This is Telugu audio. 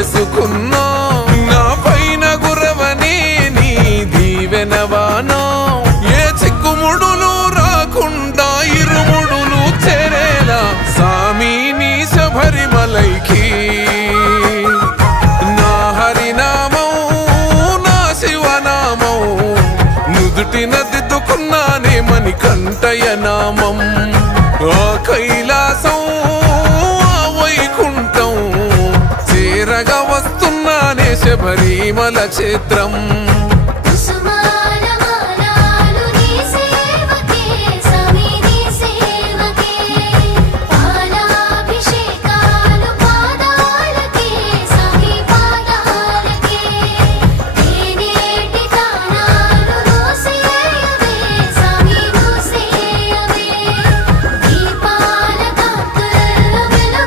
తెలుసుకున్నా నా పైన గురవని నీ దీవెనవానో ఏ చిక్కుముడులు రాకుండా ఇరుముడులు చేరేలా సామి నీ శబరిమలైకి నా హరినామం నా శివనామం నుదుటిన దిద్దుకున్నానే మణికంఠయ నామం ఆ కైలాసం ఆ వైకుంఠం చేరగా వస్తున్నానే శబరిమల క్షేత్రం